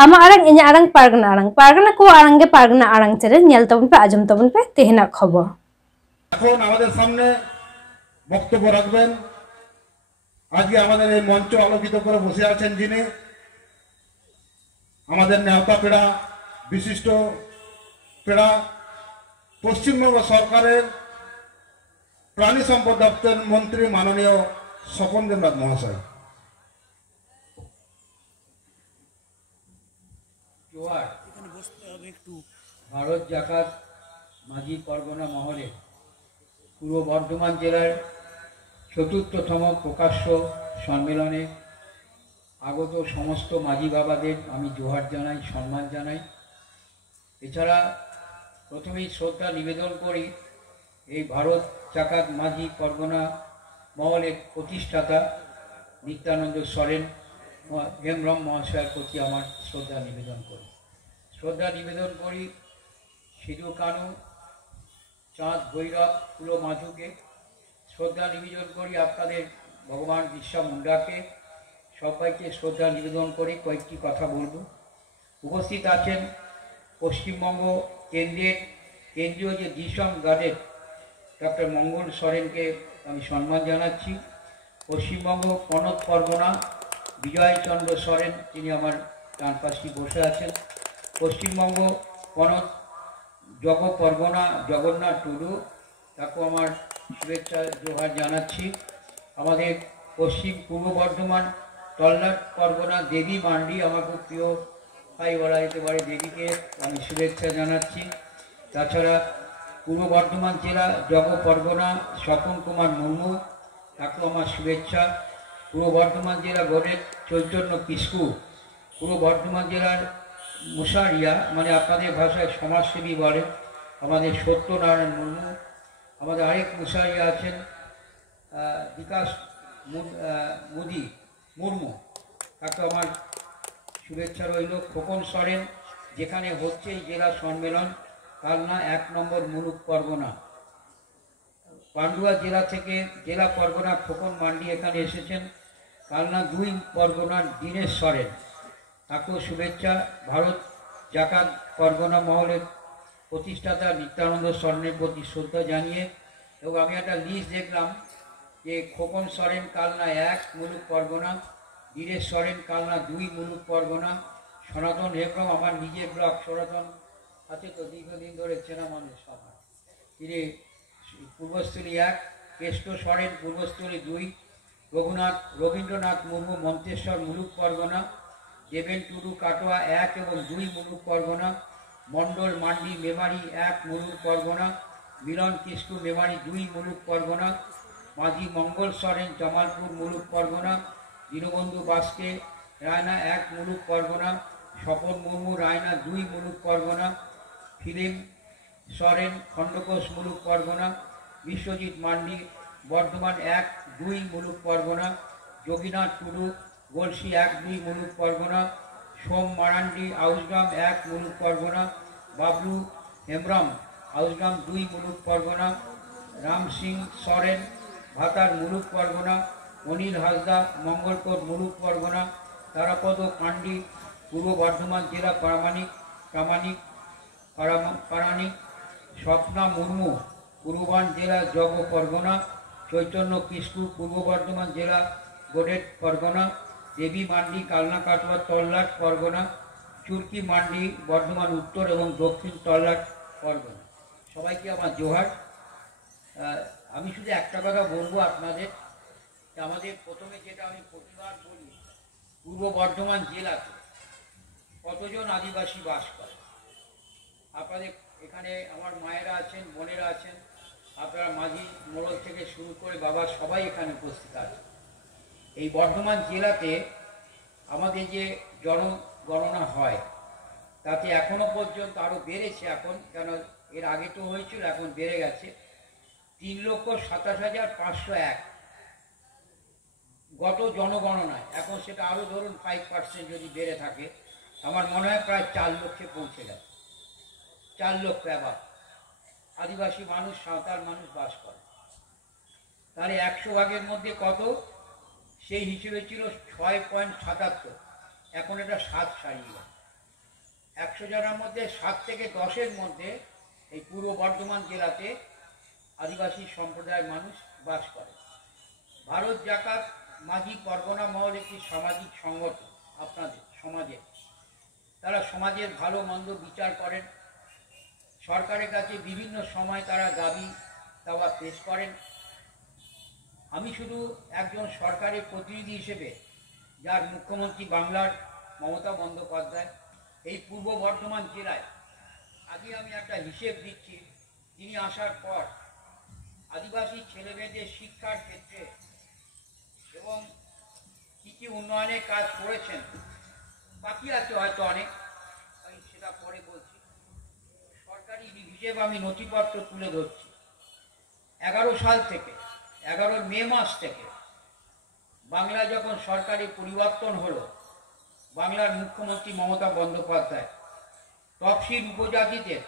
आमा आरंग इन्या आरंग पारगना को आरंगे पारगना आरंग चले ᱧᱮᱞ तबन पे आजम तबन पे तेहना खबर এখন আমাদের সামনে বক্তব্য রাখবেন আজকে আমাদের এই মঞ্চ আলোকিত করে বসে আছেন যিনি আমাদের নেতা পেড়া বিশিষ্ট পেড়া পশ্চিমবঙ্গ সরকারের প্রাণী সম্পদ দপ্তরের মন্ত্রী মাননীয় স্বপন দেবনাথ মহাশয়। ভারত জাকাত মাঝি পরগনা মহলে পূর্ব বর্ধমান জেলার চতুর্থতম প্রকাশ্য সম্মেলনে আগত সমস্ত মাঝি বাবাদের আমি জোহার জানাই, সম্মান জানাই। এছাড়া প্রথমেই শ্রদ্ধা নিবেদন করি এই ভারত জাকাত মাঝি পরগনা মহলের প্রতিষ্ঠাতা নিত্যানন্দ সরেন হেমব্রম মহাশয়ের প্রতি আমার শ্রদ্ধা নিবেদন করি সিধু কানু, চাঁদ ভৈরব, কুলো মাঝুকে শ্রদ্ধা নিবেদন করি, আপনাদের ভগবান বিরসা মুন্ডাকে সবাইকে শ্রদ্ধা নিবেদন করি। কয়েকটি কথা বলব। উপস্থিত আছেন পশ্চিমবঙ্গ কেন্দ্রীয় যে ডিসম গার্ডের ডক্টর মঙ্গল সরেনকে আমি সম্মান জানাচ্ছি। পশ্চিমবঙ্গ কনক পরগনা বিজয়চন্দ্র সরেন, তিনি আমার ডান পাশে বসে আছেন। পশ্চিমবঙ্গ কনক জগ পরগনা জগন্নাথ টুডু, তাকেও আমার শুভেচ্ছা জোহার জানাচ্ছি। আমাদের পূর্ব বর্ধমান তল্লাট পরগনা দেবী মান্ডি, আমার খুব প্রিয় ভাই বলা যেতে পারে, দেবীকে আমি শুভেচ্ছা জানাচ্ছি। তাছাড়া পূর্ব বর্ধমান জেলা জগ পরগনা স্বপন কুমার মুর্মু, তাকেও আমার শুভেচ্ছা। পূর্ব বর্ধমান জেলা গড়ের চৈতন্য কিস্কু, পূর্ব বর্ধমান জেলার মুসারিয়া মানে আপনাদের ভাষায় সমাজসেবী বলে আমাদের সত্যনারায়ণ মুর্মু। আমাদের আরেক মুসারিয়া আছেন বিকাশ মুর্মু, তাকে আমার শুভেচ্ছা রইল। খোকন সরেন, যেখানে হচ্ছে এই জেলা সম্মেলন কালনা 1 নম্বর মুলুক পরগনা, পান্ডুয়া জেলা থেকে জেলা পরগনা খোকন মান্ডি এখানে এসেছেন। কালনা 2 পরগনার দীনেশ সরেন, তাকেও শুভেচ্ছা। ভারত জাকাত পরগনা মহলের প্রতিষ্ঠাতা নিত্যানন্দ সরেনের প্রতি শ্রদ্ধা জানিয়ে, এবং আমি একটা লিস্ট দেখলাম যে খোকন সরেন কালনা 1 মুলুক পরগনা, দীনেশ সরেন কালনা 2 মুলুক পরগনা, সনাতন হেমব্রম আমার নিজের ব্লক সনাতন আছে তো দীর্ঘদিন ধরে চেনা মানুষ সভা, তিনি পূর্বস্থলী 1, কেষ্ট সরেন পূর্বস্থলী 2, রবীন্দ্রনাথ মুর্মু মন্তেশ্বর মুলুক পরগনা, দেবেন টুডু কাটোয়া 1 এবং 2 মুলুক পরগনা, মন্ডল মান্ডি মেমারি 1 মুলুক পরগনা, মিলন কিস্কু মেমারি 2 মুলুক পরগনা, মাঝি মঙ্গল সরেন জামালপুর মুলুক পরগনা, দীনবন্ধু বাস্কে রায়না 1 মুলুক পরগনা, স্বপন মুর্মু রায়না 2 মুলুক পরগনা, ফিলিম সরেন খণ্ডকোষ মুলুক পরগনা, বিশ্বজিৎ মান্ডি বর্ধমান 1, 2 মুলুক পরগনা, যোগীনাথ টুডু গলসি 1, 2 মুলুক পরগনা, সোম মারান্ডি আউসগ্রাম 1 মুলুক পরগনা, বাবলু হেমব্রম আউসগ্রাম 2 মুলুক পরগনা, রাম সিং সরেন ভাতার মুলুক পরগনা, অনিল হাসদা মঙ্গলকোট মুলুক পরগনা, তারাপদ পান্ডি পূর্ব বর্ধমান জেলা পারানিক, স্বপ্না মুর্মু পূর্ববান জেলা জগ পরগনা, চৈতন্য কিস্কু পূর্ব বর্ধমান জেলা গোডেট পরগনা, দেবী মান্ডি কালনা কাটোয়া তল্লাট পরগনা, চুরকি মান্ডি বর্ধমান উত্তর এবং দক্ষিণ তল্লাট পরগনা। সবাইকে আমার জোহার। আমি শুধু একটা কথা বলবো আপনাদের, আমাদের প্রথমে যেটা আমি প্রতিবার বলি, পূর্ব বর্ধমান জেলাতে কতজন আদিবাসী বাস করে। আপনাদের এখানে আমার মায়েরা আছেন, বোনেরা আছেন, আপনারা মাঝি মোড়ল থেকে শুরু করে বাবা সবাই এখানে উপস্থিত আছে। এই বর্ধমান জেলাতে আমাদের যে জনগণনা হয় তাতে এখনো পর্যন্ত আরও বেড়েছে এখন, কেন এর আগে তো হয়েছিল, এখন বেড়ে গেছে 3,27,501 গত জনগণনায়। এখন সেটা আরও ধরুন 5% যদি বেড়ে থাকে, আমার মনে হয় প্রায় 4 লক্ষে পৌঁছে গেছে। 4 লক্ষ আবার আদিবাসী মানুষ, সাঁওতাল মানুষ বাস করে। তাহলে 100 ভাগের মধ্যে কত? সেই হিসেবে ছিল 6.77, এখন এটা 7 ছাড়িয়ে গেছে। 100 জনের মধ্যে 7 থেকে 10-এর মধ্যে এই পূর্ব বর্ধমান জেলাতে আদিবাসী সম্প্রদায়ের মানুষ বাস করে। ভারত জাকাত মাঝি পরগনা মহল একটি সামাজিক সংগঠন। আপনাদের সমাজে তারা সমাজের ভালো মন্দ বিচার করেন, সরকারের কাছে বিভিন্ন সময় তারা দাবি দাওয়া পেশ করেন। আমি শুধু একজন সরকারের প্রতিনিধি হিসেবে, যার মুখ্যমন্ত্রী বাংলার মমতা বন্দ্যোপাধ্যায়, এই পূর্ব বর্ধমান জেলায় আগে আমি একটা হিসেব দিচ্ছি। তিনি আসার পর আদিবাসী ছেলেমেয়েদের শিক্ষার ক্ষেত্রে এবং কী কী উন্নয়নের কাজ করেছেন, বাকি আছে হয়তো অনেক, আমি সেটা পরে বলছি। সরকারি হিসেব আমি নথিপত্র তুলে ধরছি। 11 সাল থেকে 11 মে মাস থেকে বাংলায় যখন সরকারি পরিবর্তন হলো, বাংলার মুখ্যমন্ত্রী মমতা বন্দ্যোপাধ্যায় তফসিল উপজাতিদের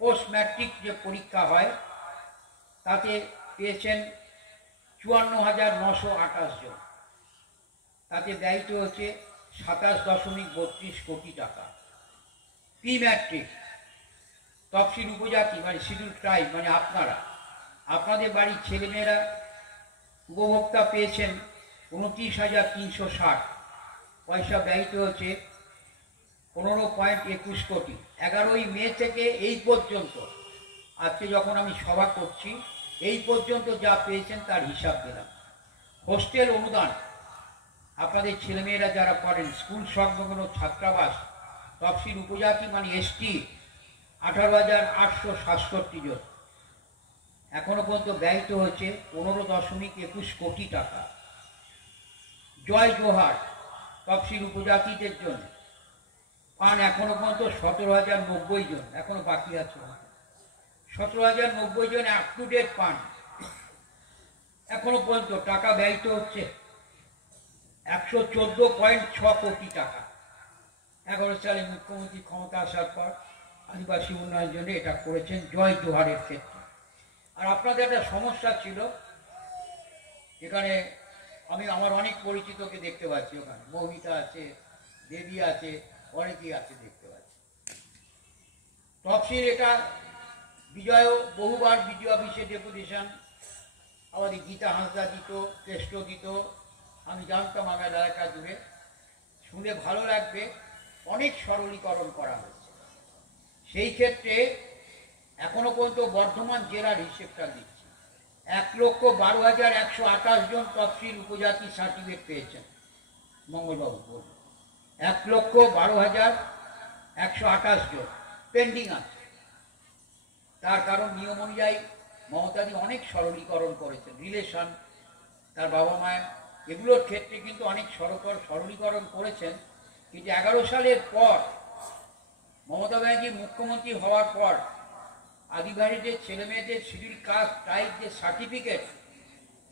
পোস্ট ম্যাট্রিক যে পরীক্ষা হয় তাতে পেয়েছেন 54,928 জন। তাতে ব্যয়িত হচ্ছে 27.32 কোটি টাকা। প্রি ম্যাট্রিক তফসিল উপজাতি মানে শিডিউল ট্রাইব মানে আপনাদের বাড়ির ছেলেমেয়েরা উপভোক্তা পেয়েছেন 29,360 পয়সা, ব্যয়িত হচ্ছে 15.21 কোটি। 11 মে থেকে এই পর্যন্ত, আজকে যখন আমি সভা করছি, এই পর্যন্ত যা পেয়েছেন তার হিসাব দিলাম। হোস্টেল অনুদান আপনাদের ছেলেমেয়েরা যারা পড়েন, স্কুল সংলগ্ন ছাত্রাবাস তফসিল উপজাতি মানে এসটি 18,867 জন, এখনো পর্যন্ত ব্যয়িত হচ্ছে 15.21 কোটি টাকা। জয় জোহার তফসিল উপজাতিদের জন্য পান এখনো পর্যন্ত 17,090 জন, এখনো বাকি আছে 17,090 জন আপ টু ডেট পান। এখনো পর্যন্ত টাকা ব্যয়িত হচ্ছে 114.6 কোটি টাকা। 11 সালে মুখ্যমন্ত্রী ক্ষমতা আসার পর আদিবাসী উন্নয়নের জন্য এটা করেছেন জয় জোহারের ক্ষেত্রে। আর আপনাদের একটা সমস্যা ছিল, এখানে আমি আমার অনেক পরিচিতকে দেখতে পাচ্ছি, ওখানে মৌমিতা আছে, দেবী আছে, অনেকেই আছে দেখতে পাচ্ছি। তফসিল এটা বিজয়ও বহুবার বিডিও অফিসে ডেপুটেশন, আমাদের গীতা হাঁসদা দিত, কেষ্ট দিত, আমি জানতাম আমার এলাকা জুড়ে। শুনে ভালো লাগবে, অনেক সরলীকরণ করা হয়েছে। সেই ক্ষেত্রে এখনো পর্যন্ত বর্ধমান জেলার হিসেবটা দিচ্ছি, 1,12,128 জন তফসিল উপজাতি সার্টিফিকেট পেয়েছেন। মঙ্গলবাবু বলুন, 1,12,128 জন পেন্ডিং আছে। তার কারণ নিয়ম অনুযায়ী মমতাদি অনেক সরলীকরণ করেছেন, রিলেশন, তার বাবা মায়ের, এগুলোর ক্ষেত্রে কিন্তু অনেক সরলীকরণ করেছেন। কিন্তু 11 সালের পর মমতা ব্যানার্জি মুখ্যমন্ত্রী হওয়ার পর আদিবাসীদের ছেলেমেয়েদের শিডিউল কাস্ট ট্রাইব যে সার্টিফিকেট,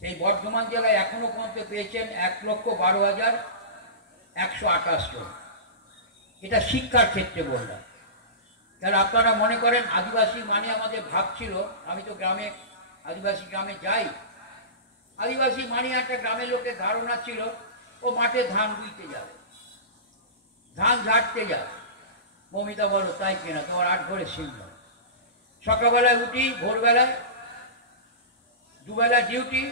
সেই বর্ধমান জেলায় এখনো পর্যন্ত পেয়েছেন 1,12,128 জন। এটা শিক্ষার ক্ষেত্রে বললাম। তাহলে আপনারা মনে করেন আদিবাসী মানে আমাদের ভাব ছিল, আমি তো গ্রামে আদিবাসী গ্রামে যাই, আদিবাসী মানে একটা গ্রামের লোকের ধারণা ছিল ও মাঠে ধান বুইতে যাবে, ধান ঝাড়তে যাবে। মমিতা বলো তাই কেনা, তোমার 8 ঘরে সিংহ, সকালবেলায় উঠি, ভোরবেলায় দুবেলা ডিউটি,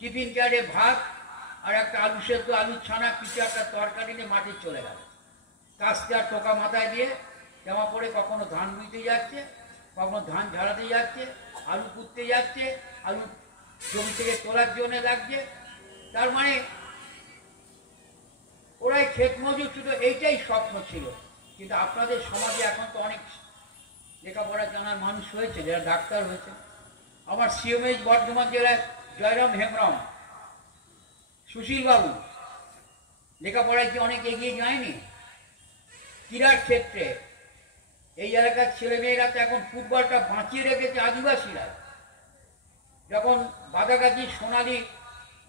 টিফিন ক্যারে ভাত আর একটা আলু সেদ্ধ, আলু ছানা, কিছু একটা তরকারি নিয়ে মাঠে চলে গেল। কাস্তে আর টোকা মাথায় দিয়ে জামা পরে কখনো ধান বুইতে যাচ্ছে, কখনো ধান ঝাড়াতে যাচ্ছে, আলু কুটতে যাচ্ছে, আলু জমি থেকে তোলার জন্য লাগছে। তার মানে ওরাই ক্ষেত মজুর ছিল, এইটাই স্বপ্ন ছিল। কিন্তু আপনাদের সমাজে এখন তো অনেক লেখাপড়া জানার মানুষ হয়েছে, যারা ডাক্তার হয়েছে। আমার সিএমএইচ বর্ধমান জেলায় জয়রাম হেমব্রম, সুশীলবাবু লেখাপড়ায় কি অনেক এগিয়ে যায়নি? ক্রীড়ার ক্ষেত্রে এই এলাকার ছেলেমেয়েরা তো এখন ফুটবলটা বাঁচিয়ে রেখেছে আদিবাসীরা। যখন বাদাগাছি সোনালী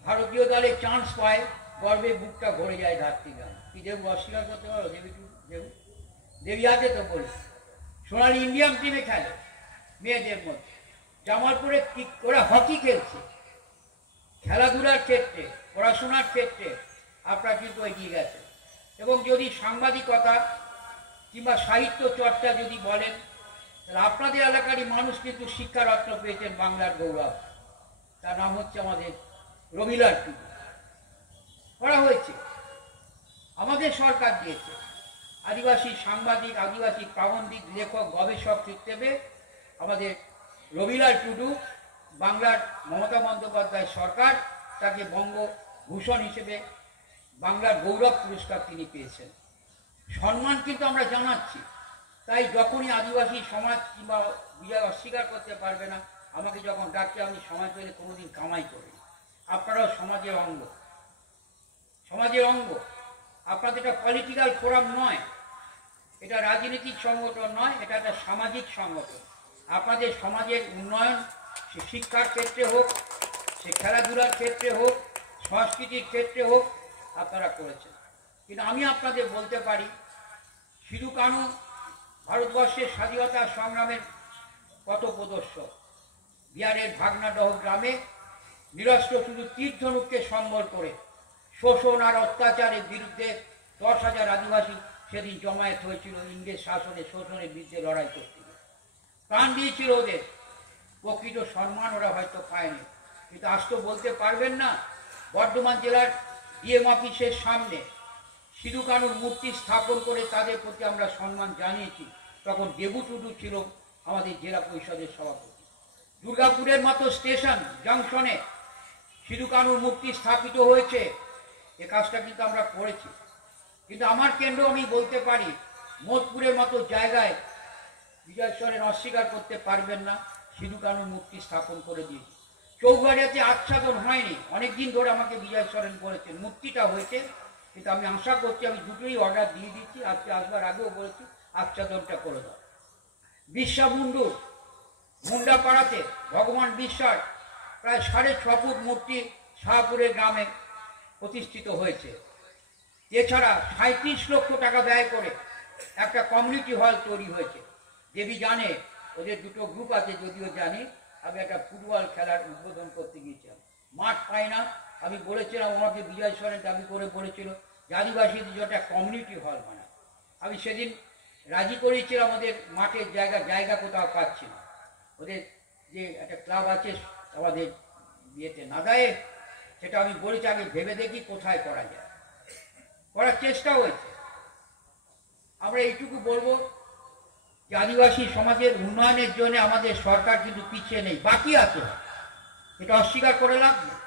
ভারতীয় দলে চান্স পায়, গর্বে বুকটা ভরে যায় ধাত্রী গান। কি দেবু অস্বীকার করতে পারো? দেবী আছে তো বলি, সোনালী ইন্ডিয়ান টিমে খেলে মেয়েদের মধ্যে। জামালপুরে ওরা হকি খেলছে। খেলাধুলার ক্ষেত্রে, পড়াশোনার ক্ষেত্রে আপনারা কিন্তু এগিয়ে গেছে। এবং যদি সাংবাদিকতা কিংবা সাহিত্য চর্চা যদি বলেন, তাহলে আপনাদের এলাকারই মানুষ কিন্তু শিক্ষারত্ন পেয়েছেন বাংলার গৌরব, তার নাম হচ্ছে আমাদের রবিলার টুডু। করা হয়েছে, আমাদের সরকার দিয়েছে। আদিবাসী সাংবাদিক, আদিবাসী প্রাবন্ধিক, লেখক, গবেষক হিসেবে আমাদের রবিলার টুডু, বাংলার মমতা বন্দ্যোপাধ্যায় সরকার তাকে বঙ্গভূষণ হিসেবে বাংলার গৌরব পুরস্কার তিনি পেয়েছেন। সম্মান কিন্তু আমরা জানাচ্ছি। তাই যখনই আদিবাসী সমাজ কিংবা বিজয় অস্বীকার করতে পারবে না, আমাকে যখন ডাকছে আমি সমাজ পেলে কোনোদিন কামাই করি। আপনারাও সমাজের অঙ্গ, সমাজের অঙ্গ। আপনাদের এটা পলিটিক্যাল ফোরাম নয়, এটা রাজনৈতিক সংগঠন নয়, এটা একটা সামাজিক সংগঠন। আপনাদের সমাজের উন্নয়ন, সে শিক্ষার ক্ষেত্রে হোক, সে খেলাধুলার ক্ষেত্রে হোক, সংস্কৃতির ক্ষেত্রে হোক, আপনারা করেছেন। কিন্তু আমি আপনাদের বলতে পারি, সিধু কানু ভারতবর্ষের স্বাধীনতা সংগ্রামের পথপ্রদর্শক। বিহারের ভাগনাডহ গ্রামে নিরস্ত্র শুধু তীর ধনুককে সম্বল করে শোষণ আর অত্যাচারের বিরুদ্ধে 10,000 আদিবাসী সেদিন জমায়েত হয়েছিল ইংরেজ শাসনের শোষণের বিরুদ্ধে লড়াই করতে। প্রাণ দিয়েছিল ওদের, প্রকৃত সম্মান ওরা হয়তো পায়নি। কিন্তু আজ তো বলতে পারবেন না, বর্ধমান জেলার ডিএম অফিসের সামনে সিধু কানুর মূর্তি স্থাপন করে তাদের প্রতি আমরা সম্মান জানিয়েছি। তখন দেবু টুডু ছিল আমাদের জেলা পরিষদের সভাপতি। দুর্গাপুরের মতো স্টেশন জংশনে সিধু কানুর মূর্তি স্থাপিত হয়েছে, এ কাজটা কিন্তু আমরা করেছি। কিন্তু আমার কেন্দ্র আমি বলতে পারি, মোদপুরের মতো জায়গায় বিজয় সরেন অস্বীকার করতে পারবেন না, সিধু কানুর মূর্তি স্থাপন করে দিয়েছি। চৌবাড়িয়াতে আচ্ছাদন হয়নি, অনেকদিন ধরে আমাকে বিজয় সরেন বলেছেন, মূর্তিটা হয়েছে। কিন্তু আমি আশা করছি, আমি দুটোই অর্ডার দিয়ে দিচ্ছি, আজকে আসবার আগেও বলেছি আচ্ছাদনটা করে দাও। বিশ্বা মুন্ডু মুন্ডাপাড়াতে ভগবান বিশ্বার প্রায় 6.5 ফুট মূর্তি শাহপুরের গ্রামে প্রতিষ্ঠিত হয়েছে। এছাড়া 37 লক্ষ টাকা ব্যয় করে একটা কমিউনিটি হল তৈরি হয়েছে। দেবী জানে, ওদের দুটো গ্রুপ আছে, যদিও জানি। আমি একটা ফুটবল খেলার উদ্বোধন করতে গিয়েছিলাম, মাঠ পাই না। আমি বলেছিলাম, আমাকে বিজয় সরেন দাবি করে বলেছিল যে আদিবাসীদের জন্য একটা কমিউনিটি হল বানায়। আমি সেদিন রাজি করেছিলাম, ওদের মাঠের জায়গা কোথাও পাচ্ছি না। ওদের যে একটা ক্লাব আছে আমাদের বিয়েতে নাদায়ে, সেটা আমি বলেছি আগে ভেবে দেখি কোথায় করা যায়। করার চেষ্টা হয়েছে। আমরা এইটুকু বলবো যে আদিবাসী সমাজের উন্নয়নের জন্য আমাদের সরকার কিন্তু পিছিয়ে নেই, বাকি আছে। এটা অস্বীকার করে লাভ নেই,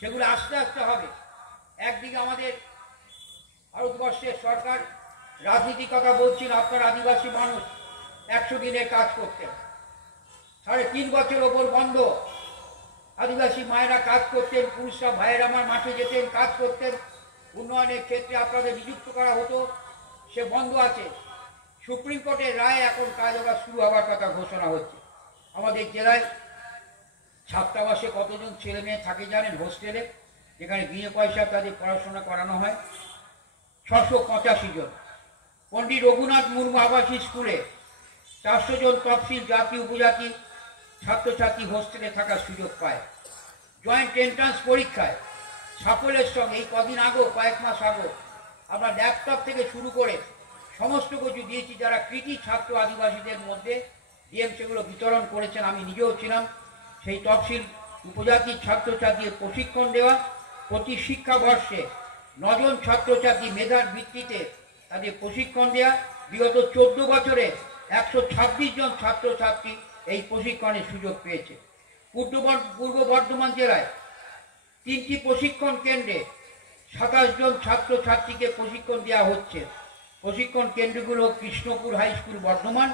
সেগুলো আস্তে আস্তে হবে। একদিকে আমাদের ভারতবর্ষের সরকার রাজনীতির কথা বলছিল, আপনার আদিবাসী মানুষ 100 দিনের কাজ করতেন, 3.5 বছর ওপর বন্ধ। আদিবাসী মায়েরা কাজ করতেন, পুরুষরা ভাইয়েরা আমার মাঠে যেতেন, কাজ করতেন, উন্নয়নের ক্ষেত্রে আপনাদের নিযুক্ত করা হতো, সে বন্ধ আছে। সুপ্রিম কোর্টের রায় এখন কাজ আবার শুরু হওয়ার কথা ঘোষণা হচ্ছে। আমাদের জেলায় ছাত্রাবাসে কতজন ছেলে মেয়ে থাকে জানেন? হোস্টেলে, যেখানে বিনা পয়সা তাদের পড়াশোনা করানো হয়, 685 জন। পণ্ডিত রঘুনাথ মুর্মু আবাসিক স্কুলে 400 জন তফসিল জাতি উপজাতি ছাত্রছাত্রী হোস্টেলে থাকার সুযোগ পায়। জয়েন্ট এন্ট্রান্স পরীক্ষায় সাফল্যের সঙ্গে এই কদিন আগেও, কয়েক মাস আগেও আমরা ল্যাপটপ থেকে শুরু করে সমস্ত কিছু দিয়েছি। যারা কৃতি ছাত্র আদিবাসীদের মধ্যে ডিএম সেগুলো বিতরণ করেছেন, আমি নিজেও ছিলাম। সেই তফসিল উপজাতি ছাত্রছাত্রীদের প্রশিক্ষণ দেওয়া, প্রতি শিক্ষাবর্ষে 9 জন ছাত্রছাত্রী মেধার ভিত্তিতে তাদের প্রশিক্ষণ দেওয়া। বিগত 14 বছরে 126 জন ছাত্রছাত্রী এই প্রশিক্ষণের সুযোগ পেয়েছে। পূর্ব বর্ধমান জেলায় 3টি প্রশিক্ষণ কেন্দ্রে 27 জন ছাত্রছাত্রীকে প্রশিক্ষণ দেওয়া হচ্ছে। প্রশিক্ষণ কেন্দ্রগুলো Krishnapur high school Bardhaman,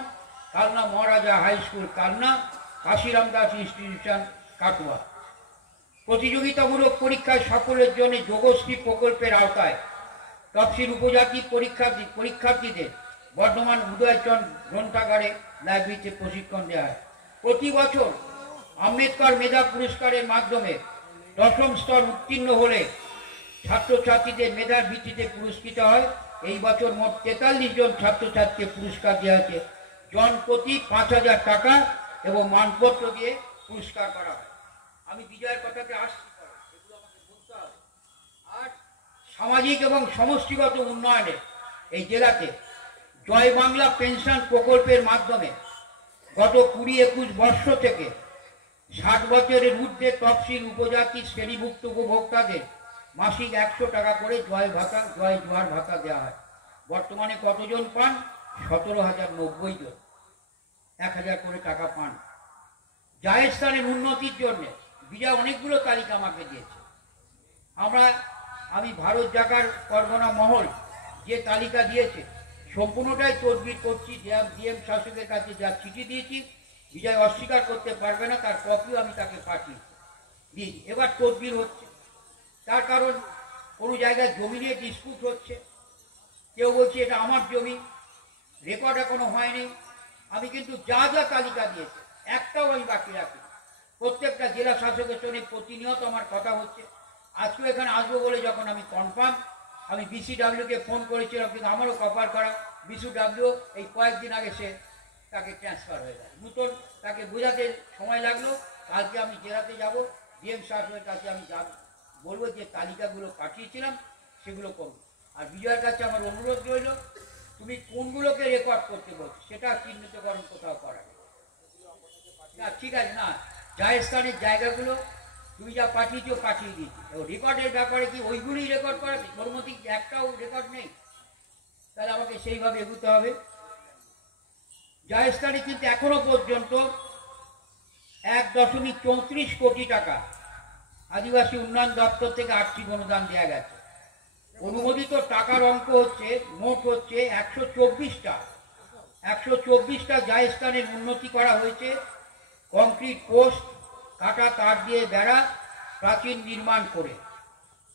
Kalna Maharaja high school Kalna, Kashiram Das institution Katwa. প্রতিযোগিতামূলক পরীক্ষায় সাফল্যের জন্য যোগশ্রী প্রকল্পের আওতায় তফসিল উপজাতি পরীক্ষার্থীদের বর্ধমান উদয়চন্দ গ্রন্থাগারে লাইব্রেরিতে প্রশিক্ষণ দেওয়া হয়। প্রতি বছর আম্বেদকর মেধা পুরস্কারের মাধ্যমে 10ম স্তর উত্তীর্ণ হলে ছাত্রছাত্রীদের মেধার ভিত্তিতে পুরস্কৃত হয়। এই বছর মোট 43 জন ছাত্রছাত্রীকে পুরস্কার দেওয়া হয়েছে। জন প্রতি 5,000 টাকা এবং মানপত্র দিয়ে পুরস্কার করা হয়। আমি বিজয়ের কথাতে আসছি, এগুলো আমাকে বলতে হবে। আর সামাজিক এবং সমষ্টিগত উন্নয়নে এই জেলাতে জয় বাংলা পেনশন প্রকল্পের মাধ্যমে গত 20-21 বর্ষ থেকে 60 বছরের ঊর্ধ্বে তফসিল উপজাতি শ্রেণীভুক্ত উপভোক্তাদের মাসিক 100 টাকা করে জয় ভাতা, জয় জোয়ার ভাতা দেওয়া হয়। বর্তমানে কতজন পান? 17,090 জন, 1000 করে টাকা পান। জায়েজ স্থানের উন্নতির জন্য বিজয় অনেকগুলো তালিকা আমাকে দিয়েছে। আমি ভারত জাকার পরগনা মহল যে তালিকা দিয়েছে সম্পূর্ণটাই তদবির করছি। ডিএম শাসকের কাছে যা চিঠি দিয়েছি বিজয় অস্বীকার করতে পারবে না, তার কপিও আমি তাকে পাঠিয়েছি। এবার তদবির হচ্ছে, তার কারণ কোনো জায়গায় জমি নিয়ে ডিসপুট হচ্ছে, কেউ বলছে এটা আমার জমি, রেকর্ড এখনো হয়নি। আমি কিন্তু যা যা তালিকা দিয়েছি একটাও আমি বাকি রাখি। প্রত্যেকটা জেলা শাসকের সঙ্গে প্রতিনিয়ত আমার কথা হচ্ছে। আজকেও এখানে আসবো বলে যখন আমি কনফার্ম, আমি বিসিডাব্লিউকে ফোন করেছিলাম, কিন্তু আমারও কপার করা, বিসিডাব্লিউ এই কয়েকদিন আগে সে তাকে ট্রান্সফার হয়ে গেল। নতুন তাকে বোঝাতে সময় লাগলো। কালকে আমি জেলাতে যাব, ডিএম শাসকের কাছে আমি বলবো যে তালিকাগুলো পাঠিয়েছিলাম সেগুলো করবো। আর বিজয়ের কাছে আমার অনুরোধ রইল, তুমি কোনগুলোকে রেকর্ড করতে বলছো সেটা চিহ্নিতকরণ কোথাও করা না, ঠিক আছে না? জায়েজ স্থানের জায়গাগুলো তুমি যা পাঠিয়েছো পাঠিয়ে দিচ্ছি। রেকর্ডের ব্যাপারে কি ওইগুলোই রেকর্ড করা? ওর মধ্যে একটাও রেকর্ড নেই, তাহলে আমাকে সেইভাবে এগোতে হবে। জায়েজ স্থানে কিন্তু এখনো পর্যন্ত 1.34 কোটি টাকা আদিবাসী উন্নয়ন দপ্তর থেকে আর্থিক অনুদান দেওয়া গেছে। অনুমোদিত টাকার অঙ্ক হচ্ছে মোট হচ্ছে 124টা জায়েজ স্থানের উন্নতি করা হয়েছে। কংক্রিট পোস্ট, কাটা তার দিয়ে বেড়া, প্রাচীর নির্মাণ করে।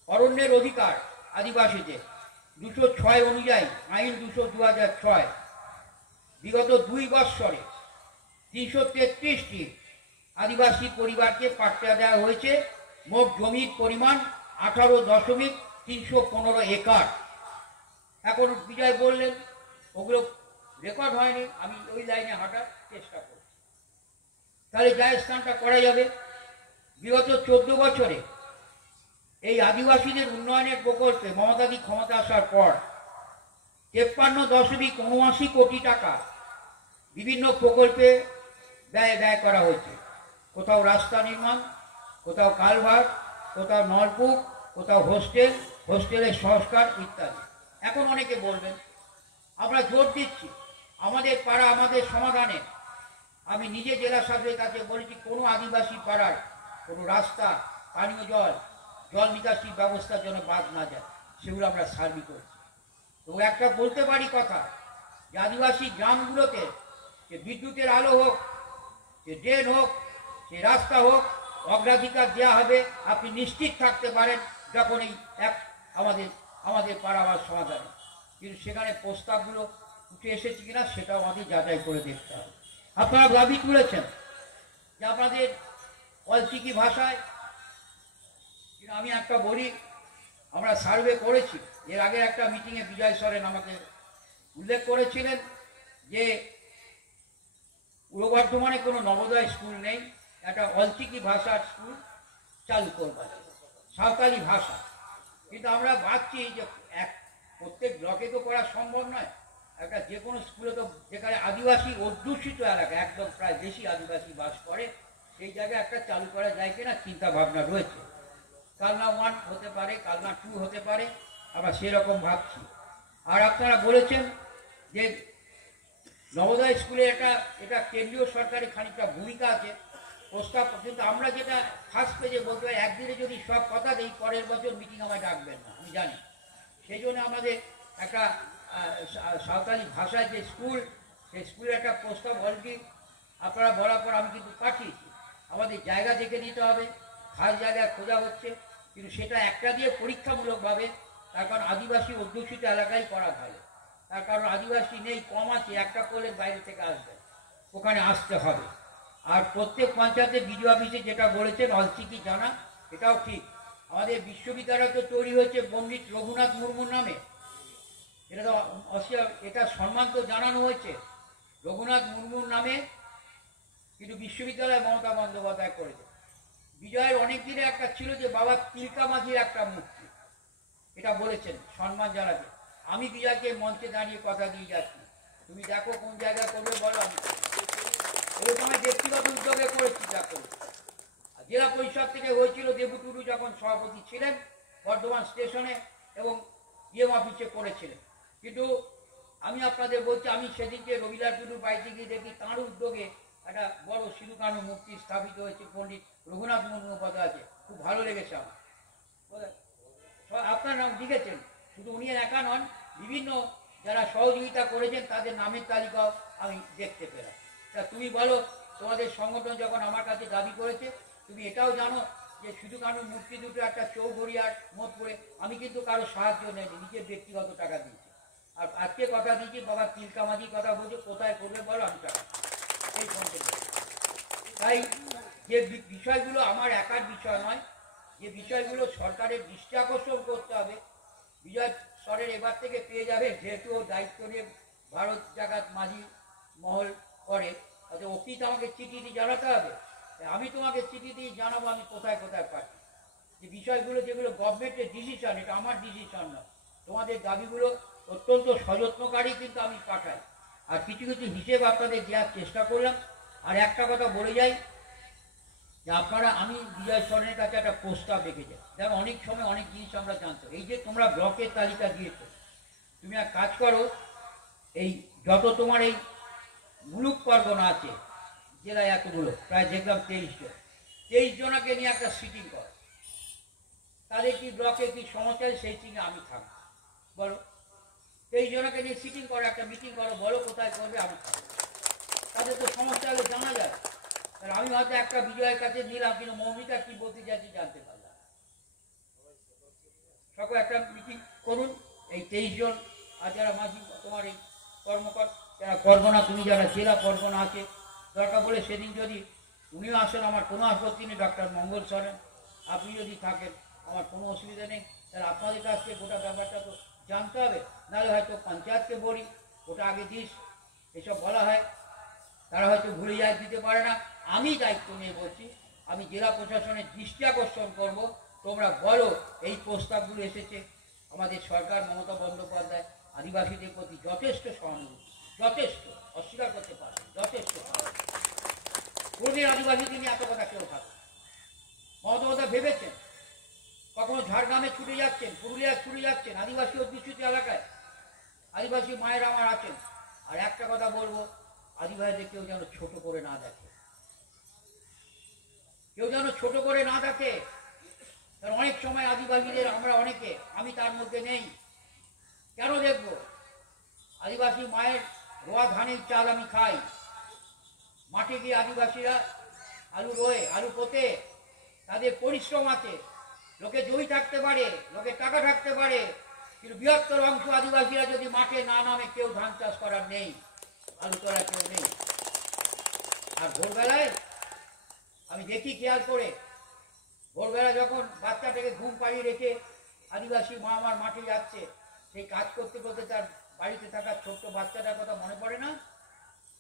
অরণ্যের অধিকার আদিবাসীদের 206 অনুযায়ী আইন 200/2006 বিগত 2 বৎসরে 333টি আদিবাসী পরিবারকে পাট্টা দেওয়া হয়েছে। মোট জমির পরিমাণ 18.315 একর। এখন বিজয় বললেন ওগুলো রেকর্ড হয়নি, আমি ওই লাইনে হাঁটার চেষ্টা করছি, তাহলে জায়েজ স্থানটা করা যাবে। বিগত 14 বছরে এই আদিবাসীদের উন্নয়নের প্রকল্পে মমতাদি ক্ষমতা আসার পর 53.79 কোটি টাকা বিভিন্ন প্রকল্পে ব্যয় করা হয়েছে। কোথাও রাস্তা নির্মাণ, কোথাও কালভার্ট, কোথাও নলকূপ, কোথাও হোস্টেলের সংস্কার ইত্যাদি। এখন অনেকে বলবেন, আমরা জোর দিচ্ছি আমাদের পাড়া আমাদের সমাধানে। আমি নিজে জেলা শাসকের কাছে বলেছি কোনো আদিবাসী পাড়ার কোনো রাস্তা, পানীয় জল নিকাশি ব্যবস্থার জন্য বাদ না যায়, সেগুলো আমরা সার্ভে করছি। তো একটা বলতে পারি কথা, যে আদিবাসী গ্রামগুলোতে যে বিদ্যুতের আলো হোক, যে ড্রেন হোক, যে রাস্তা হোক, অগ্রাধিকার দেওয়া হবে। আপনি নিশ্চিত থাকতে পারেন যখন এই আমাদের পাড়া আমার সমাধানে। কিন্তু সেখানে প্রস্তাবগুলো উঠে এসেছে কিনা সেটাও আমাদের যাচাই করে দেখতে হবে। আপনারা দাবি তুলেছেন যে আপনাদের অলচিকি ভাষায়, আমি একটা বলি, আমরা সার্ভে করেছি। এর আগে একটা মিটিংয়ে বিজয় সরেন আমাকে উল্লেখ করেছিলেন যে পূর্ব বর্ধমানে কোনো নবোদয় স্কুল নেই, একটা অলচিকি ভাষার স্কুল চালু করবার, সাঁওতালি ভাষা। কিন্তু আমরা ভাবছি যে প্রত্যেক ব্লকে তো করা সম্ভব নয়। একটা যে কোনো স্কুলে তো যেখানে আদিবাসী অধ্যুষিত এলাকা, একদম প্রায় বেশি আদিবাসী বাস করে, সেই জায়গায় একটা চালু করা যায় কিনা চিন্তা ভাবনা রয়েছে। কালনা 1 হতে পারে, কালনা 2 হতে পারে, আমরা সেরকম ভাবছি। আর আপনারা বলেছেন যে নবোদয় স্কুলে এটা কেন্দ্রীয় সরকারের খানিকটা ভূমিকা আছে প্রস্তাব, কিন্তু আমরা যেটা ফার্স্ট পেজে বলতে পারি, একদিনে যদি সব কথা দিই পরের বছর মিটিং আমায় ডাকবেন না, আমি জানি। সেই জন্য আমাদের একটা সাঁওতালি ভাষায় যে স্কুল, সেই স্কুলের একটা প্রস্তাব অলরেডি আপনারা বলার পর আমি কিন্তু পাঠিয়েছি। আমাদের জায়গা দেখে নিতে হবে, খাস জায়গায় খোঁজা হচ্ছে, কিন্তু সেটা একটা দিয়ে পরীক্ষামূলকভাবে, তার কারণ আদিবাসী অধ্যুষিত এলাকায় করা ভালো। তার কারণ আদিবাসী নেই, কম আছে, একটা করলে বাইরে থেকে আসবে, ওখানে আসতে হবে। আর প্রত্যেক পঞ্চায়েতে বিডিও অফিসে যেটা বলেছেন অলচিকি জানা, এটাও ঠিক। আমাদের বিশ্ববিদ্যালয় তো তৈরি হয়েছে পণ্ডিত রঘুনাথ মুর্মুর নামে, এটা সম্মান তো জানানো হয়েছে রঘুনাথ মুর্মুর নামে, কিন্তু বিশ্ববিদ্যালয় মমতা বন্দ্যোপাধ্যায় করেছে। বিজয়ের অনেক দিনে একটা ছিল যে বাবা তিলকা মাঝির একটা মূর্তি, এটা বলেছেন সম্মান জানাতে। আমি বিজয়কে মঞ্চে দাঁড়িয়ে কথা দিয়ে যাচ্ছি, তুমি দেখো কোন জায়গায় করবে বলো, আমি এরকম আমি ব্যক্তিগত উদ্যোগে করেছি যা করেছি। জেলা পরিষদ থেকে হয়েছিল, দেবু টুডু যখন সভাপতি ছিলেন বর্ধমান স্টেশনে এবং ডিএম অফিসে করেছিলেন। কিন্তু আমি আপনাদের বলছি, আমি সেদিনকে রবিলাস টুডুর বাড়িতে গিয়ে দেখি তাঁর উদ্যোগে একটা বড় সিধু কানু মূর্তি স্থাপিত হয়েছে, পণ্ডিত রঘুনাথ মুখোপাধ্যায় আছে, খুব ভালো লেগেছে আমার। আপনার নাম লিখেছেন, শুধু উনি একা নন, বিভিন্ন যারা সহযোগিতা করেছেন তাদের নামের তালিকাও আমি দেখতে পেলাম। তা তুমি বলো, তোমাদের সংগঠন যখন আমার কাছে দাবি করেছে, তুমি এটাও জানো যে সিধু কানুর মূর্তি দুটো একটা চৌঘরিয়ার মোটপুরে, আমি কিন্তু কারো সাহায্য নেয়নি, নিজের ব্যক্তিগত টাকা দিয়েছি। আর আজকে কথা দিয়েছি, বাবা তিলকামাঝির কথা বলছে, কোথায় করবে বলো, আমি টাকা এই পঞ্চায়েত। তাই যে বিষয়গুলো আমার একার বিষয় নয়, যে বিষয়গুলো সরকারের দৃষ্টি আকর্ষণ করতে হবে, বিজয় সরের এবার থেকে পেয়ে যাবে, যেহেতু ও দায়িত্ব নিয়ে ভারত জাগাত মাঝি মহল করে, তাতে ওকেই তো আমাকে চিঠি দিয়ে জানাতে হবে। আমি তোমাকে চিঠি দিয়ে জানাবো আমি কোথায় কোথায় পাচ্ছি, যে বিষয়গুলো যেগুলো গভর্নমেন্টের ডিসিশন, এটা আমার ডিসিশন না। তোমাদের দাবিগুলো অত্যন্ত সযত্নকারী কিন্তু আমি পাঠাই, আর কিছু কিছু হিসেব আপনাদের দেওয়ার চেষ্টা করলাম। আর একটা কথা বলে যাই যে আপনারা, আমি বিজয় সরণের কাছে একটা প্রস্তাব রেখে যাই, যেমন অনেক সময় অনেক জিনিস আমরা জানতো। এই যে তোমরা ব্লকের তালিকা দিয়েছো, তুমি এক কাজ করো, এই যত তোমার এই মুলুক পরগনা আছে জেলায় এতগুলো, প্রায় দেখলাম 23 জনাকে নিয়ে একটা সিটিং করো, তাদের কি ব্লকে কি সমস্যা, সেই সিটিংয়ে আমি থাকবো। বলো, 23 জনাকে নিয়ে সিটিং করো, একটা মিটিং করো, বলো কোথায় করবে, আমি থাকবো। তাদের তো সমস্যা হলে জানা যায়। তাহলে আমি হয়তো একটা বিজয়ের কাছে নিলাম, কিন্তু মৌমিতা কি বলতে চাইছি জানতে পারলাম। সকল একটা মিটিং করুন, এই 23 জন, আর যারা মাঝি তোমার এই কর্মকর্তা, যারা পরগনা, তুমি যারা জেলা পরগনা আছে, দরকার বলে সেদিন যদি উনিও আসেন, আমার কোনো আপত্তি নেই, ডক্টর মঙ্গল সরেন, আপনি যদি থাকেন আমার কোনো অসুবিধা নেই। তাহলে আপনাদের কাছে গোটা ব্যাপারটা তো জানতে হবে, নাহলে হয়তো পঞ্চায়েতকে বলি ওটা আগে দিস, এসব বলা হয়, তারা হয়তো ভুলে যায়, দিতে পারে না। আমি দায়িত্ব নিয়ে বলছি, আমি জেলা প্রশাসনের দৃষ্টি আকর্ষণ করবো, তোমরা বলো এই প্রস্তাবগুলো এসেছে, আমাদের সরকার মমতা বন্দ্যোপাধ্যায় আদিবাসীদের প্রতি যথেষ্ট সহানুভূতি, যথেষ্ট, অস্বীকার করতে পারে, যথেষ্ট। পূর্বের আদিবাসীদের নিয়ে এত কথা কেউ থাকে, মমতা বন্দ্যোপাধ্যায় ভেবেছেন? কখনো ঝাড়গ্রামে ছুটে যাচ্ছেন, পুরুলিয়ায় ছুটে যাচ্ছেন, আদিবাসী অধ্যুষিত এলাকায় আদিবাসী মায়েরা আমার আছেন। আর একটা কথা বলবো, আদিবাসীদের কেউ যেন ছোট করে না দেখে, কেউ যেন ছোট করে না দেখে। কারণ অনেক সময় আদিবাসীদের আমরা অনেকে, আমি তার মধ্যে নেই, কেন দেখবো? আদিবাসী মায়ের রোয়া ধানের চাল আমি খাই, মাঠে গিয়ে আদিবাসীরা আলু রোয়ে, আলু পোতে, তাদের পরিশ্রম আছে। লোকে জমি থাকতে পারে, লোকে টাকা থাকতে পারে, কিন্তু বৃহত্তর অংশ আদিবাসীরা যদি মাঠে না নামে, কেউ ধান চাষ করার নেই, আলু তোলা কেউ নেই। আর ভোরবেলায় আমি দেখি খেয়াল করে, ভোরবেলা যখন বাচ্চাটাকে ঘুম পাড়িয়ে রেখে আদিবাসী মা আমার মাঠে যাচ্ছে, সেই কাজ করতে করতে তার বাড়িতে থাকা ছোট্ট বাচ্চাটার কথা মনে পড়ে না?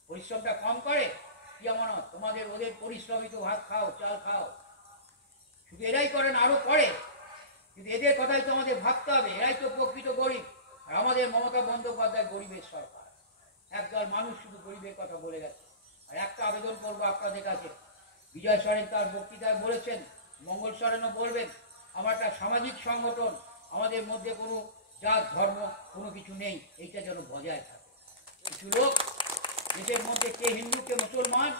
পরিশ্রমটা কম করে কি এমন? তোমাদের ওদের পরিশ্রমিত ভাত খাও, চাল খাও, শুধু এরাই করেন, আরো করে, কিন্তু এদের কথাই তো আমাদের ভাবতে হবে, এরাই তো প্রকৃত গরিব। আর আমাদের মমতা বন্দ্যোপাধ্যায় গরিবের সরকার, একদল মানুষ শুধু গরিবের কথা বলে গেছে। আর একটা আবেদন করবো আপনাদের কাছে, বিজয় সরেন তার বক্তৃতায় বলেছেন, মঙ্গল সরেনও বলবেন, আমার একটা সামাজিক সংগঠন, আমাদের মধ্যে কোনো জাত ধর্ম কোনো কিছু নেই, এইটা যেন বজায় থাকে। কিছু লোক দেশের মধ্যে কে হিন্দু, কে মুসলমান,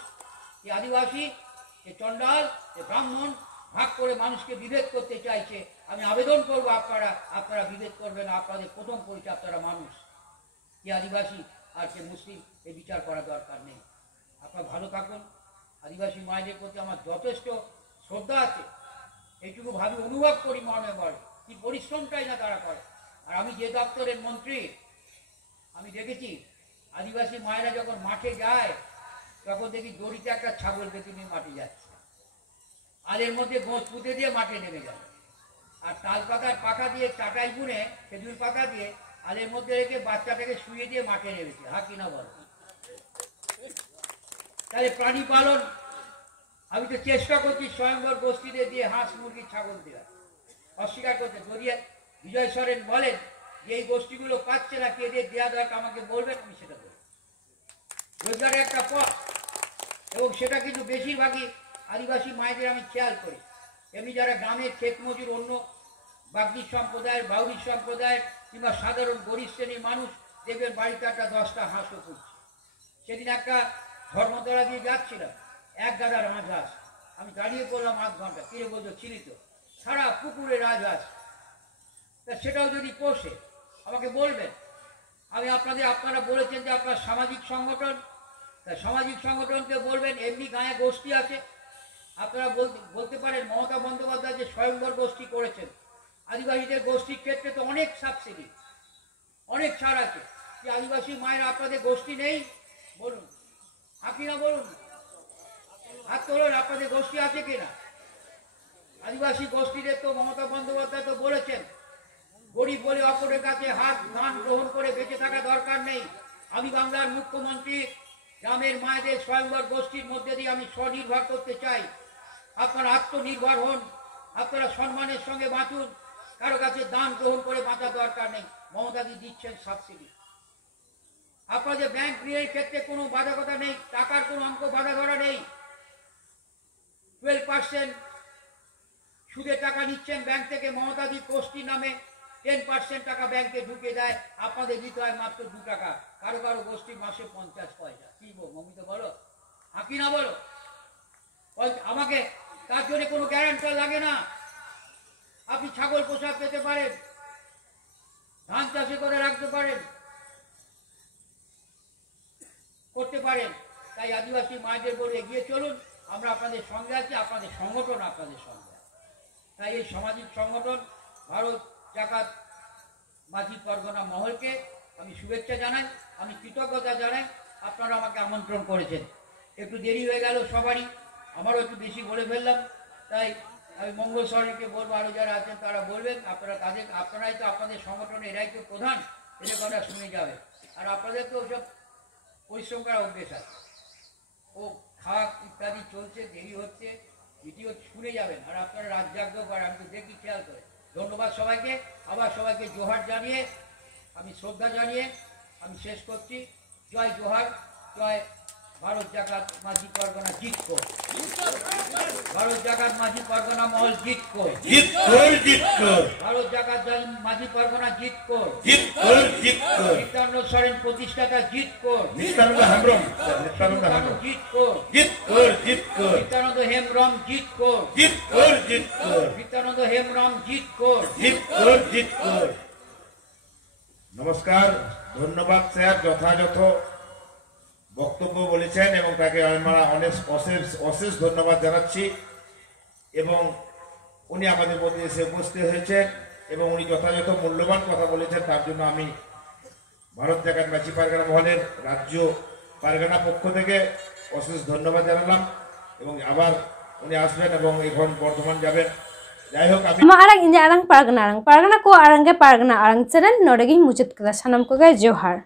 কে আদিবাসী, কে চণ্ডাল, কে ব্রাহ্মণ, ভাগ করে মানুষকে বিভেদ করতে চাইছে। আমি আবেদন করবো আপনারা বিভেদ করবেন। আপনাদের প্রথম পরিচয়, আপনারা মানুষ, কে আদিবাসী আর কে মুসলিম, এই বিচার করা দরকার নেই। আপনারা ভালো থাকুন। আদিবাসী মায়েদের প্রতি আমার যথেষ্ট শ্রদ্ধা আছে, এইটুকু ভাবি, অনুভব করি মনে পড়ে, কি পরিশ্রমটাই না তারা করে। আর আমি যে দপ্তরের মন্ত্রী, আমি দেখেছি আদিবাসী মায়েরা যখন মাঠে যায়, তখন দেখি দড়িতে একটা ছাগল বেঁধে নিয়ে মাঠে যাচ্ছে, আলের মধ্যে গোঁজ পুঁতে দিয়ে মাঠে নেমে গেল, আর তাল পাতার পাখা দিয়ে চাটাই বুনে, খেজুর পাতা দিয়ে আলের মধ্যে রেখে বাচ্চাটাকে শুয়ে দিয়ে মাঠে নেমেছে। হ্যাঁ কিনা বলো? তাহলে প্রাণী পালন আমি তো চেষ্টা করছি স্বয়ংবর গোষ্ঠীদের দিয়ে হাঁস মুরগি ছাগল দেওয়া, অস্বীকার করতে। যদি বিজয় সরেন বলেন যে এই গোষ্ঠীগুলো পাচ্ছে না, কে দিয়ে দেওয়া দরকার আমাকে বলবেন, আমি সেটা বলবো। রোজগারের একটা পথ, এবং সেটা কিন্তু বেশিরভাগই আদিবাসী মায়েদের আমি খেয়াল করি। এমনি যারা গ্রামের ক্ষেত মজুর, অন্য বাগদি সম্প্রদায়ের, বাউরি সম্প্রদায়ের কিংবা সাধারণ গরিব শ্রেণীর মানুষ দেখবেন বাড়িতে একটা 10টা হাঁসও পুষছে। সেদিন একটা ধর্মতলা দিয়ে যাচ্ছিলাম, এক গাদার রাজহাঁস, আমি দাঁড়িয়ে পড়লাম আধ ঘন্টা, ফিরে বলতো চিনি তো, সারা পুকুরে রাজহাঁস। তা সেটাও যদি পোষে আমাকে বলবেন। আমি আপনারা বলেছেন যে আপনার সামাজিক সংগঠন, তা সামাজিক সংগঠনকে বলবেন। এমনি গায়ে গোষ্ঠী আছে, আপনারা বলতে পারেন মমতা বন্দ্যোপাধ্যায় যে স্বয়ংবর গোষ্ঠী করেছেন, আদিবাসীদের গোষ্ঠীর ক্ষেত্রে তো অনেক সাবসিডি, অনেক ছাড় আছে। কি আদিবাসী মায়েরা আপনাদের গোষ্ঠী নেই? বলুন, আপনিরা বলুন, হাত তোলেন, আপনাদের গোষ্ঠী আছে কিনা? আদিবাসী গোষ্ঠীদের তো মমতা বন্দ্যোপাধ্যায় তো বলেছেন, গরিব বলে অপরের কাছে হাত দান গ্রহণ করে বেঁচে থাকা দরকার নেই। আমি বাংলার মুখ্যমন্ত্রী, গ্রামের মায়েদের স্বয়ংবর গোষ্ঠীর মধ্যে দিয়ে আমি স্বনির্ভর করতে চাই। আপনারা আত্মনির্ভর হন, আপনারা সম্মানের সঙ্গে বাঁচুন, কারো কাছে দান গ্রহণ করে বাঁচার দরকার নেই। মমতাদি দিচ্ছেন সাবসিডি। আপনাদের ব্যাংক ঋণের ক্ষেত্রে কোনো বাধকতা নেই, টাকার কোনো অঙ্ক বাধা ধরা নেই। 12% সুদের টাকা নিচ্ছেন ব্যাংক থেকে, মমতাদি গোষ্ঠীর নামে 10% টাকা ব্যাংকে ঢুকে দেয়, আপনাদের দিতে হয় মাত্র 2 টাকা। কারো কারো গোষ্ঠী মাসে 50 পয়সা। কি মমিতা বলো, আঁকি না বলো? আমাকে তার জন্য কোনো গ্যারান্টার লাগে না। আপনি ছাগল পোশাক পেতে পারেন, ধান চাষে করে রাখতে পারেন, করতে পারেন। তাই আদিবাসী মায়েদের বলে এগিয়ে চলুন, আমরা আপনাদের সঙ্গে আছি, আপনাদের সংগঠন আপনাদের সঙ্গে। তাই এই সামাজিক সংগঠন ভারত জাকাত মাঝি পরগনা মহলকে আমি শুভেচ্ছা জানাই, আমি কৃতজ্ঞতা জানাই। আপনারা আমাকে আমন্ত্রণ করেছেন, একটু দেরি হয়ে গেল সবারই, আমারও একটু বেশি বলে ফেললাম। তাই আমি মঙ্গল সরণিকে বলবো, আরও যারা আছেন তারা বলবেন। আপনারাই তো আপনাদের সংগঠনে, এরাই তো প্রধান, এদের কথা শুনে যাবে। আর আপনাদের তো ওসব পরিশ্রম করা অভ্যেস আছে, ও খাওয়া ইত্যাদি চলছে, দেরি হচ্ছে, ভিডিও শুনে যাবেন। আর আপনারা রাত জাগতেও পারেন, আমি তো দেখি খেয়াল করে। ধন্যবাদ সবাইকে, আবার সবাইকে জোহার জানিয়ে, আমি শ্রদ্ধা জানিয়ে আমি শেষ করছি। জয় জোহার, জয় ভারত জাকাত মাঝি পরগনা জিত কর, ভারত জাকাত মাঝি পরগনা মহল জিত কর, জিত কর, জিত কর, ভারত জাকাত মাঝি পরগনা জিত কর, জিত কর, জিত কর, নিত্যানন্দ সরেন প্রতিষ্ঠাতা জিত কর, নিত্যানন্দ হেমব্রম, জিত কর, জিত কর, জিত কর, নিত্যানন্দ হেমব্রম জিত কর, জিত কর, জিত কর, নিত্যানন্দ হেমব্রম জিত কর, জিত কর, জিত কর। নমস্কার, ধন্যবাদ স্যার, যথাযথ বক্তব্য বলেছেন এবং তাকে আমরা অশেষ ধন্যবাদ জানাচ্ছি। এবং উনি আমাদের মধ্যে এসে উপস্থিত হয়েছেন এবং উনি যথাযথ মূল্যবান কথা বলেছেন, তার জন্য আমি ভারত জাকাত মাঝি পারগানা মহলের রাজ্য পারগানা পক্ষ থেকে অশেষ ধন্যবাদ জানালাম। এবং আবার উনি আসবেন এবং এখন বর্ধমান যাবেন। যাই হোক, arang inja arang pargana ko arang ke pargana arang channel nodegi muchit kala sanam ko ga johar।